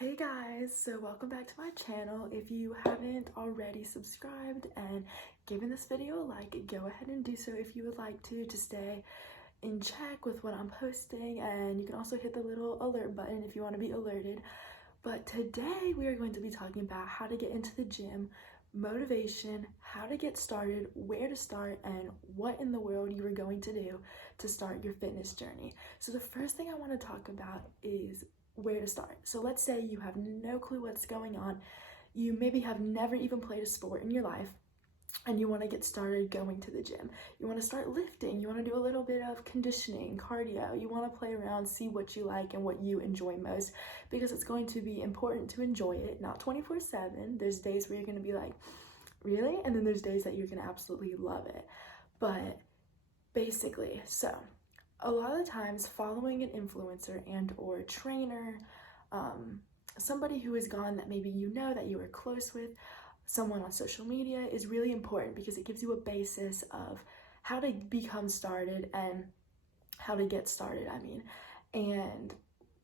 Hey guys, so welcome back to my channel. If you haven't already subscribed and given this video a like, go ahead and do so if you would like to stay in check with what I'm posting, and you can also hit the little alert button if you want to be alerted. But today we are going to be talking about how to get into the gym, motivation, how to get started, where to start, and what in the world you are going to do to start your fitness journey. So the first thing I want to talk about is where to start. So let's say you have no clue what's going on. You maybe have never even played a sport in your life and you want to get started going to the gym. You want to start lifting. You want to do a little bit of conditioning, cardio. You want to play around, see what you like and what you enjoy most, because it's going to be important to enjoy it, not 24/7. There's days where you're going to be like, really? And then there's days that you're going to absolutely love it. But basically, so a lot of the times following an influencer and or trainer, somebody who is gone that maybe you know that you are close with, someone on social media, is really important because it gives you a basis of how to become started and how to get started, and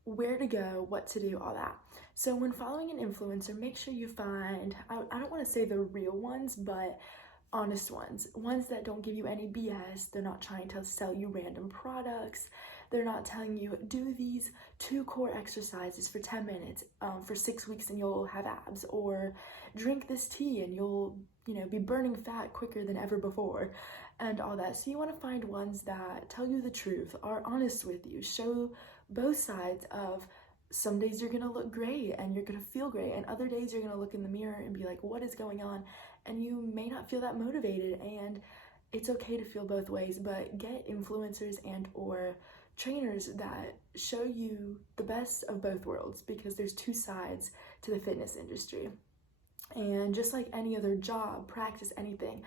where to go, what to do, all that. So when following an influencer, make sure you find, I don't want to say the real ones, but honest ones that don't give you any BS. They're not trying to sell you random products. They're not telling you do these 2 core exercises for 10 minutes for 6 weeks and you'll have abs, or drink this tea and you'll be burning fat quicker than ever before, and all that. So you want to find ones that tell you the truth, are honest with you, show both sides of, some days you're gonna look great and you're gonna feel great, and other days you're gonna look in the mirror and be like, what is going on? And you may not feel that motivated, and it's okay to feel both ways. But get influencers and or trainers that show you the best of both worlds, because there's 2 sides to the fitness industry. And just like any other job, practice, anything,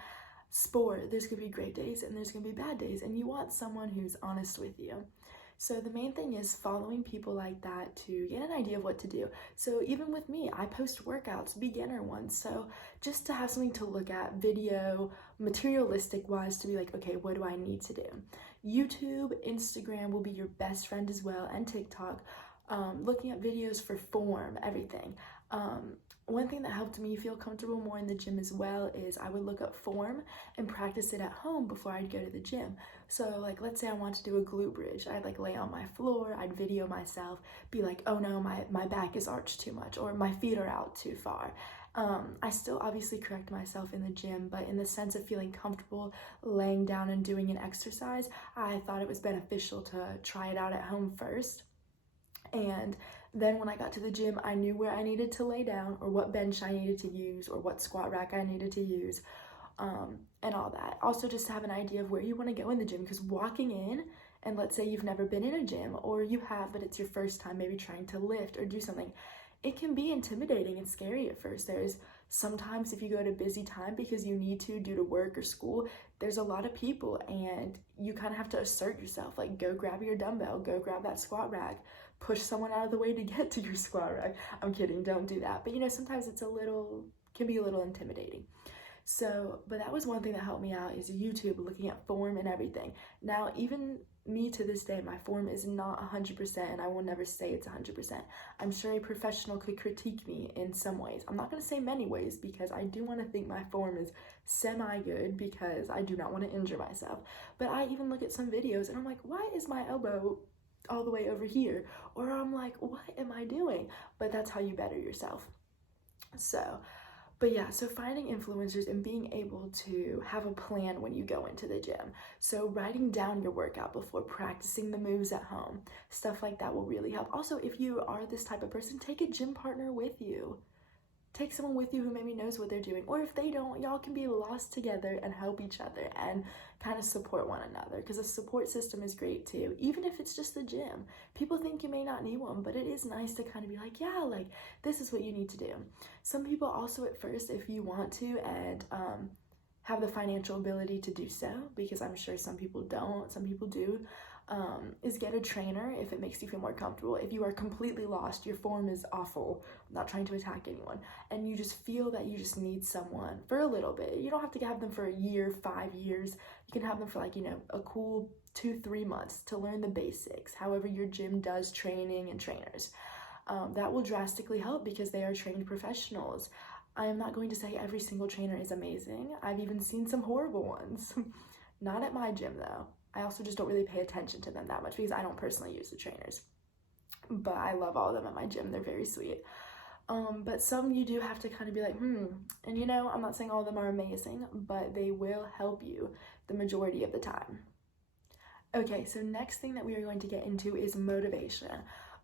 sport, there's gonna be great days and there's gonna be bad days, and you want someone who's honest with you. So the main thing is following people like that to get an idea of what to do. So even with me, I post workouts, beginner ones, so just to have something to look at, video, materialistic wise, to be like, okay, what do I need to do? YouTube, Instagram will be your best friend as well, and TikTok. Looking at videos for form, everything. One thing that helped me feel comfortable more in the gym as well is I would look up form and practice it at home before I'd go to the gym. So like, let's say I want to do a glute bridge. I'd like lay on my floor, I'd video myself, be like, oh no, my back is arched too much, or my feet are out too far. I still obviously correct myself in the gym, but in the sense of feeling comfortable laying down and doing an exercise, I thought it was beneficial to try it out at home first. And then when I got to the gym, I knew where I needed to lay down, or what bench I needed to use, or what squat rack I needed to use, and all that. Also, just to have an idea of where you want to go in the gym, because walking in, and let's say you've never been in a gym, or you have, but it's your first time maybe trying to lift or do something, it can be intimidating and scary at first. There's sometimes, if you go at a busy time because you need to due to work or school, there's a lot of people and you kind of have to assert yourself, like go grab your dumbbell, go grab that squat rack, push someone out of the way to get to your squat rack. I'm kidding, don't do that. But sometimes can be a little intimidating. So, but that was one thing that helped me out, is YouTube, looking at form and everything. Now, even me to this day, my form is not 100%, and I will never say it's 100%. I'm sure a professional could critique me in some ways. I'm not going to say many ways, because I do want to think my form is semi-good, because I do not want to injure myself. But I even look at some videos and I'm like, why is my elbow all the way over here? Or I'm like, what am I doing? But that's how you better yourself. But yeah, so finding influencers and being able to have a plan when you go into the gym. So writing down your workout before, practicing the moves at home, stuff like that will really help. Also, if you are this type of person, take a gym partner with you. Take someone with you who maybe knows what they're doing, or if they don't, y'all can be lost together and help each other and kind of support one another, because a support system is great too, even if it's just the gym. People think you may not need one, but it is nice to kind of be like, yeah, like this is what you need to do. Some people also, at first, if you want to and have the financial ability to do so, because I'm sure some people don't, some people do, is get a trainer if it makes you feel more comfortable. If you are completely lost, your form is awful, I'm not trying to attack anyone, and you just feel that you just need someone for a little bit. You don't have to have them for a year, 5 years. You can have them for like, a cool 2-3 months to learn the basics, however your gym does training and trainers. that will drastically help because they are trained professionals. I am not going to say every single trainer is amazing. I've even seen some horrible ones. Not at my gym though. I also just don't really pay attention to them that much because I don't personally use the trainers. But I love all of them at my gym. They're very sweet. But some you do have to kind of be like, and you know, I'm not saying all of them are amazing, but they will help you the majority of the time. Okay, so next thing that we are going to get into is motivation.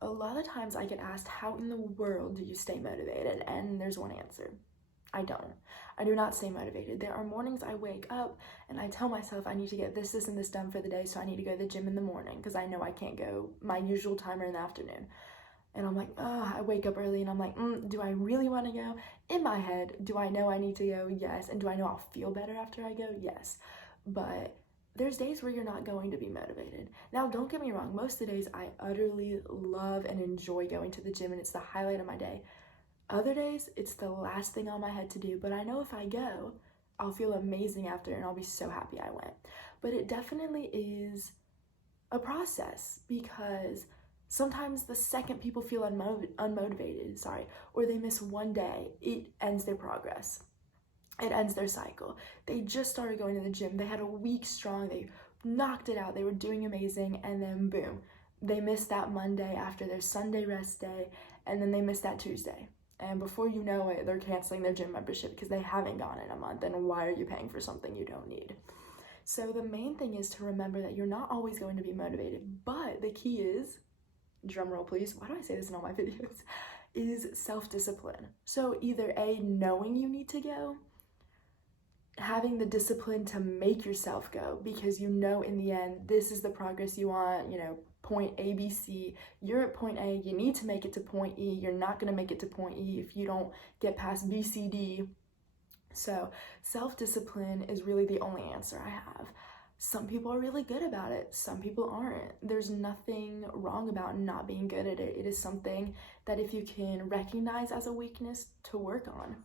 A lot of times I get asked, how in the world do you stay motivated? And there's one answer. I don't. I do not stay motivated. There are mornings I wake up and I tell myself I need to get this, and this done for the day, so I need to go to the gym in the morning because I know I can't go my usual time or in the afternoon. And I'm like, I wake up early and I'm like, do I really want to go? In my head, do I know I need to go? Yes. And do I know I'll feel better after I go? Yes. But there's days where you're not going to be motivated. Now, don't get me wrong. Most of the days I utterly love and enjoy going to the gym and it's the highlight of my day. Other days, it's the last thing on my head to do. But I know if I go, I'll feel amazing after and I'll be so happy I went. But it definitely is a process because sometimes the second people feel unmotivated, or they miss one day, it ends their progress. It ends their cycle. They just started going to the gym. They had a week strong. They knocked it out. They were doing amazing. And then boom, they missed that Monday after their Sunday rest day. And then they missed that Tuesday. And before you know it, they're canceling their gym membership because they haven't gone in a month. And why are you paying for something you don't need? So the main thing is to remember that you're not always going to be motivated. But the key is, drum roll please, why do I say this in all my videos, is self-discipline. So either A, knowing you need to go, having the discipline to make yourself go because you know in the end this is the progress you want, you know, point A, B, C, you're at point A, you need to make it to point E, you're not going to make it to point E if you don't get past B, C, D. So self-discipline is really the only answer I have. Some people are really good about it. Some people aren't. There's nothing wrong about not being good at it. It is something that if you can recognize as a weakness, to work on.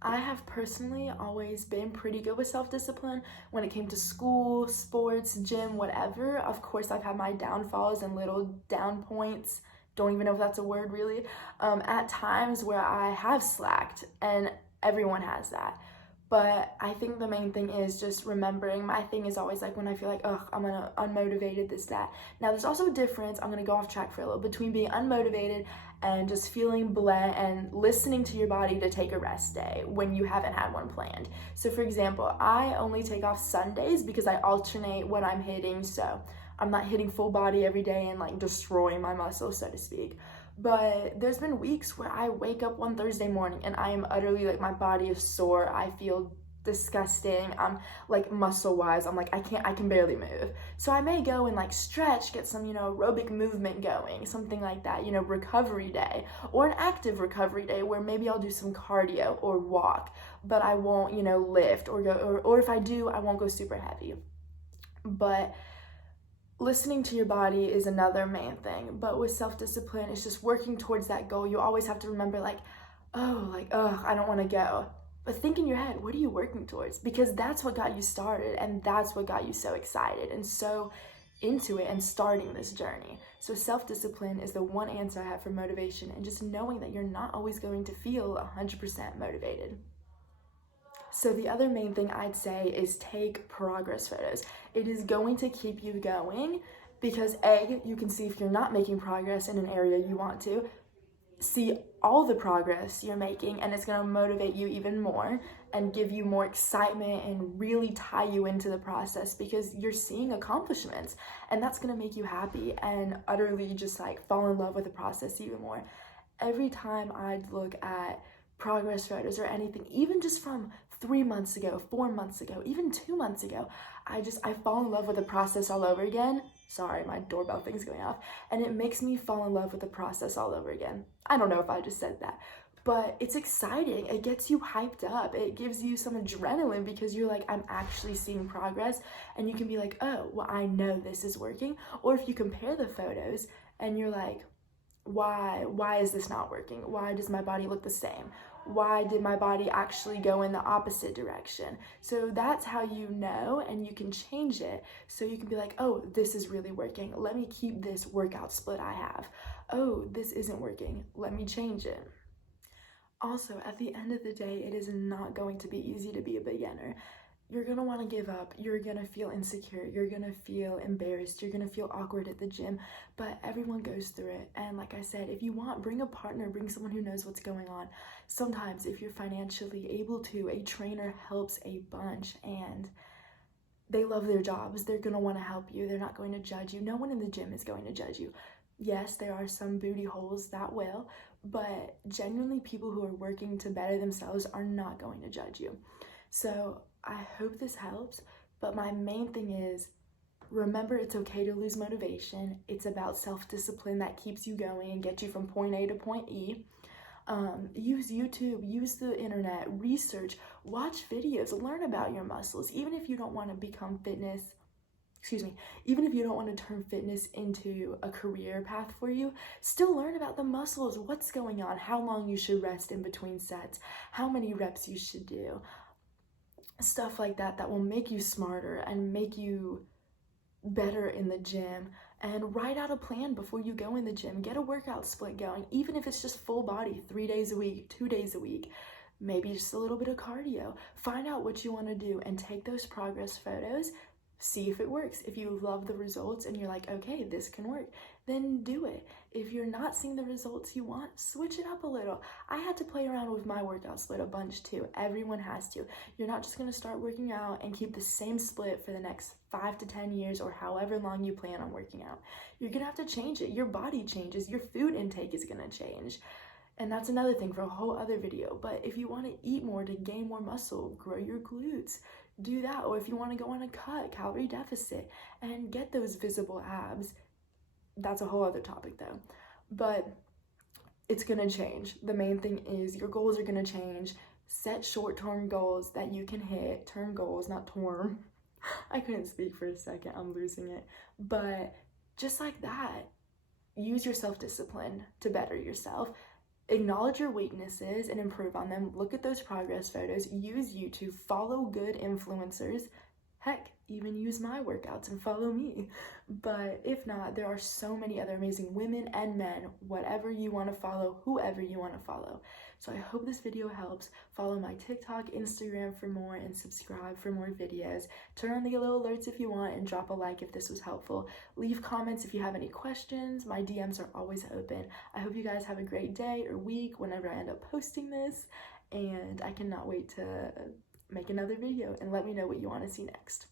I have personally always been pretty good with self-discipline when it came to school, sports, gym, whatever. Of course, I've had my downfalls and little down points. Don't even know if that's a word really. At times where I have slacked, and everyone has that. But I think the main thing is just remembering, my thing is always like when I feel like, I'm unmotivated, this, that. Now there's also a difference, I'm gonna go off track for a little, between being unmotivated and just feeling bleh and listening to your body to take a rest day when you haven't had one planned. So for example, I only take off Sundays because I alternate what I'm hitting, so I'm not hitting full body every day and like destroying my muscles, so to speak. But there's been weeks where I wake up one Thursday morning and I am utterly like, my body is sore, I feel disgusting, I'm like muscle wise, I'm like I can barely move. So I may go and like stretch, get some, you know, aerobic movement going, something like that, you know, recovery day, or an active recovery day where maybe I'll do some cardio or walk, but I won't, you know, lift or go, or if I do, I won't go super heavy. But listening to your body is another main thing. But with self-discipline, it's just working towards that goal. You always have to remember like, I don't want to go. But think in your head, what are you working towards? Because that's what got you started and that's what got you so excited and so into it and starting this journey. So self-discipline is the one answer I have for motivation, and just knowing that you're not always going to feel 100% motivated. So the other main thing I'd say is take progress photos. It is going to keep you going because A, you can see if you're not making progress in an area you want to, see all the progress you're making, and it's going to motivate you even more and give you more excitement and really tie you into the process because you're seeing accomplishments, and that's going to make you happy and utterly just like fall in love with the process even more. Every time I'd look at progress photos or anything, even just from 3 months ago, 4 months ago, even 2 months ago, I fall in love with the process all over again. Sorry, my doorbell thing's going off. And it makes me fall in love with the process all over again. I don't know if I just said that, but it's exciting. It gets you hyped up. It gives you some adrenaline because you're like, I'm actually seeing progress, and you can be like, oh, well, I know this is working. Or if you compare the photos and you're like, why is this not working? Why does my body look the same? Why did my body actually go in the opposite direction? So that's how you know, and you can change it. So you can be like, oh, this is really working. Let me keep this workout split I have. Oh, this isn't working. Let me change it. Also, at the end of the day, it is not going to be easy to be a beginner. You're gonna wanna give up, you're gonna feel insecure, you're gonna feel embarrassed, you're gonna feel awkward at the gym, but everyone goes through it. And like I said, if you want, bring a partner, bring someone who knows what's going on. Sometimes if you're financially able to, a trainer helps a bunch, and they love their jobs. They're gonna wanna help you. They're not going to judge you. No one in the gym is going to judge you. Yes, there are some booty holes that will, but genuinely people who are working to better themselves are not going to judge you. So I hope this helps, but my main thing is, remember, it's okay to lose motivation. It's about self-discipline that keeps you going and gets you from point A to point E. Use YouTube, use the internet, research, watch videos, learn about your muscles. Even if you don't want to become even if you don't want to turn fitness into a career path for you, still learn about the muscles, what's going on, how long you should rest in between sets, how many reps you should do. Stuff like that will make you smarter and make you better in the gym. And write out a plan before you go in the gym. Get a workout split going, even if it's just full body, 3 days a week, 2 days a week, maybe just a little bit of cardio. Find out what you want to do and take those progress photos. See if it works. If you love the results and you're like, okay, this can work, then do it. If you're not seeing the results you want, switch it up a little. I had to play around with my workout split a bunch too. Everyone has to. You're not just going to start working out and keep the same split for the next 5 to 10 years or however long you plan on working out. You're going to have to change it. Your body changes. Your food intake is going to change. And that's another thing for a whole other video. But if you want to eat more to gain more muscle, grow your glutes, do that. Or if you want to go on a calorie deficit and get those visible abs, that's a whole other topic though. But it's gonna change. The main thing is your goals are gonna change. Set short-term goals that you can hit. Term goals, not term. I couldn't speak for a second, I'm losing it. But just like that, use your self-discipline to better yourself. Acknowledge your weaknesses and improve on them. Look at those progress photos. Use YouTube. Follow good influencers. Heck, even use my workouts and follow me. But if not, there are so many other amazing women and men, whatever you want to follow, whoever you want to follow. So I hope this video helps. Follow my TikTok, Instagram for more, and subscribe for more videos. Turn on the little alerts if you want, and drop a like if this was helpful. Leave comments if you have any questions. My DMs are always open. I hope you guys have a great day or week whenever I end up posting this, and I cannot wait to make another video, and let me know what you want to see next.